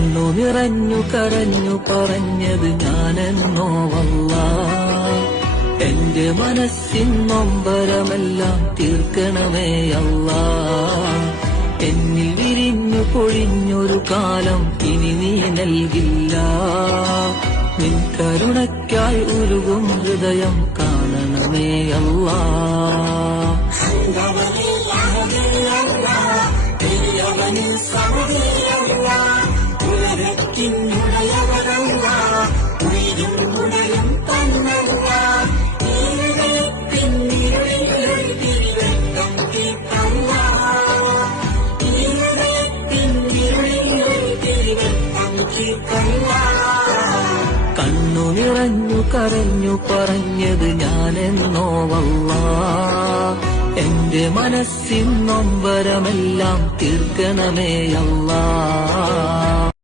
കണ്ണു നിറഞ്ഞു കരഞ്ഞു പറഞ്ഞത് ഞാനെന്നോ അല്ലാഹ്. എന്റെ മനസ്സിൻ നൊമ്പരമെല്ലാം തീർക്കണമേ അല്ലാഹ്. എന്നിൽ വിരിഞ്ഞു പൊഴിഞ്ഞൊരു കാലം ഇനി നീ നൽകില്ല. നിൻ കരുണയ്ക്കായി ഉരുകും ഹൃദയം കാണണമേ അല്ലാഹ്. കണ്ണു നിറഞ്ഞു കരഞ്ഞു പറഞ്ഞത് ഞാനെന്നോ അല്ലാഹ്. എന്റെ മനസ്സിൻ നൊമ്പരമെല്ലാം തീർക്കണമേ അല്ലാഹ്.